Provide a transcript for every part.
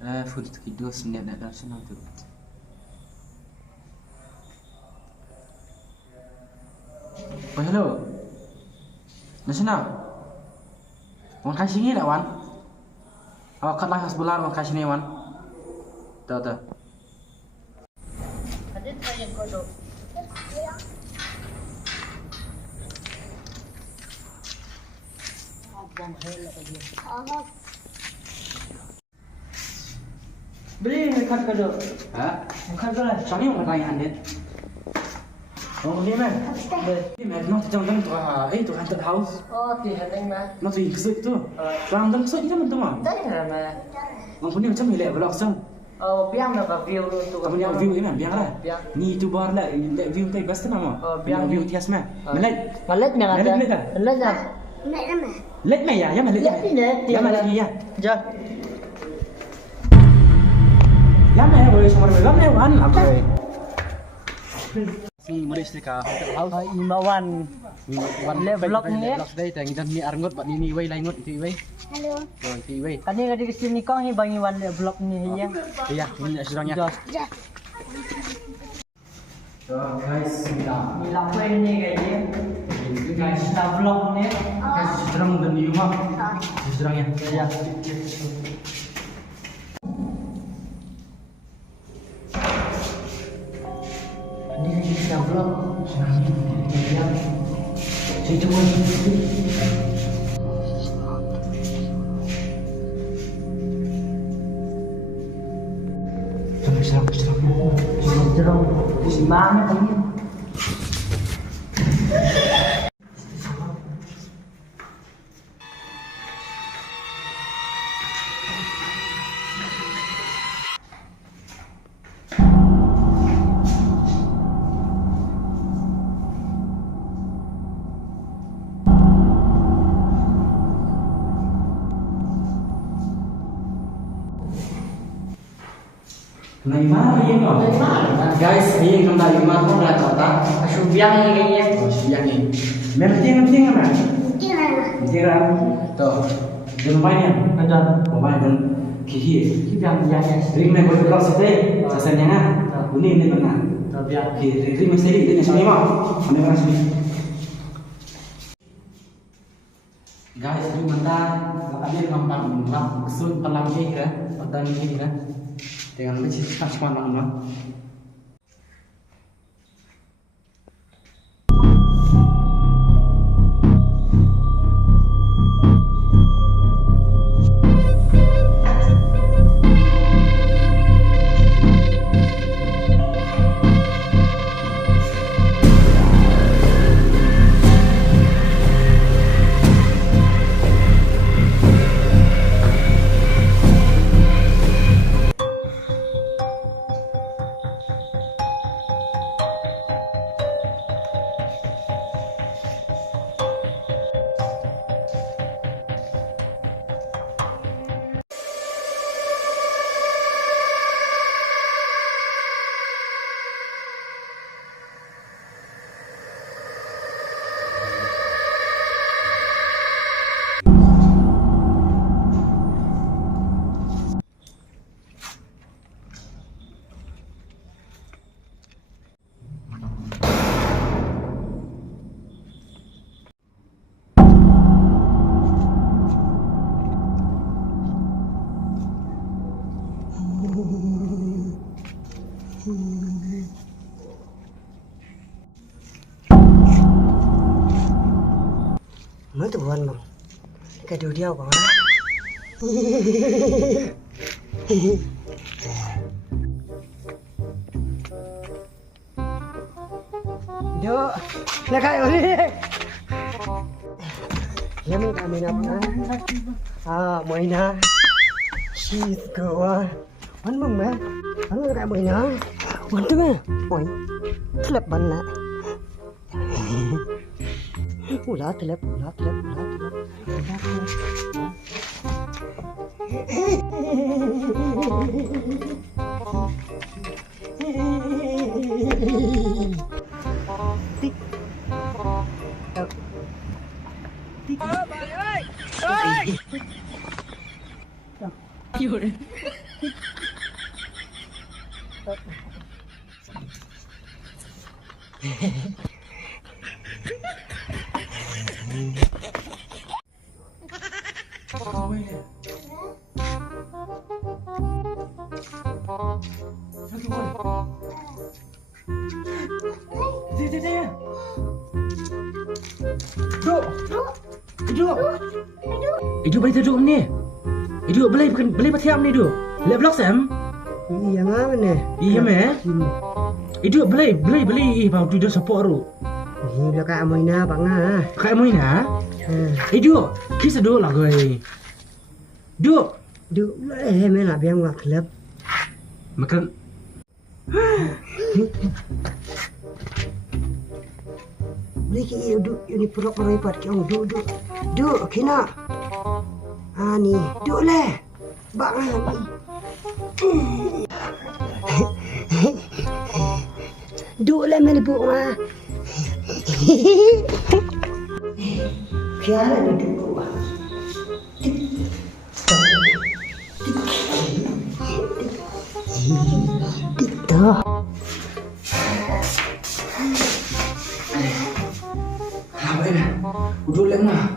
Full kidos niya na daw siya nang turut. Oh, hello. Nasa na? Wan kai singi dah wan. Awak kat lah sebulan wan kai sini wan. Tuh. Ada tanya kodok. Abang helak dia. Beli dekat kodok. Hah? Bukan belas. Sani mau tanya anda. Oh, ni man. Ni man, not jangan tu itu haunted house. Oh, di handeng mah. Not tu kesut tu. Orang dan kesut kita mentu mah. Tanya mah. Orang punya macam ni vlog sang. Oh, biang nak view tu. Kamu ni view ni man, biar lah. Biang. Ni tu bar lah, view tu best nama. Oh, biang. View tias mah. Melet. Malet nak ada. Malet dah. Malet dah. Let mah ya malet ya. Let ni net. Ya malet ya. Jom. Ya mah boleh sama dengan ni wan. Apa? Si boleh istirahat hotel house. Imawan. Wan Vlog ni. Vlog day tang dan ni arngot bat ni way lain ngot ti way. Halo. Oh ti way. Kani kadi kesini kau ni bagi wan vlog ni ya. Iya, ini sedangnya. Jom. So guys, kita Ni lapar ni kaya. ini guys, Dah vlog ni. guys sedang dan di rumah. Sedangnya. Ya. Ni kita vlog. Ya. Saya cuma ni. Jerong. Si mana kami? Neymar ini no. Guys, ini kembali Neymar pun dah tahu tak? Subiang ni kayaknya. Oh, siang ni. Penting kan? Kira. Tuh. Dia lumayan. Ada. Lumayan dan kiri. Subiang yang Ring nak boleh keluar situ. Sasanya kan? Ini mana? Subiang. Ring mesti ini sini mah. Mana mana sini. Guys, ini mana? Ada nampak nampak kesul pelang ni kan? Atau ni kan? Dengan macam tak sepanjang mah. Mới tụi anh mà cái điều đeo của nó Yo, na kayo ulit. Yummy kami na pa. Mới na. She's go. Anh mong mẹ. Anh cái mới na. Anh tu mẹ. Ôi. Slap ban na. Ulat telep. Tik. Tik. Duk. Duk. Duk boleh duduk ni. Duk boleh bertiam ni duk. Lek blok sam. Iya ngapa nih? Iya meh. Duk boleh bau tu dah support ru. Iya kak Moina bangah. Kak Moina. Duk, kisah duk lah gue. Duk. Duk boleh main lah biang ngak klub. Makan. Boleh ke iya duk ini perut meripat ke orang duk kena. Ni duk leh. Bangah ni. Duk leh main ibu mah. Kiara ni duk. Dah. Apa ini? Duduk lengah.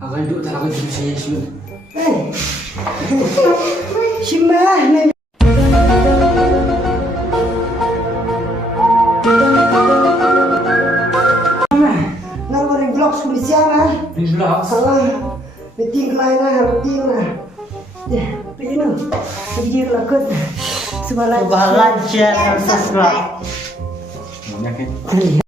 Agak duduk tak lagi duduk saya sebelum. Simbah ni. Nak orang vlog sulit siapa? Di blok. Salah. Meeting lain meeting lah. Begini. Video lakut. Subhanallah, share dan subscribe. Banyak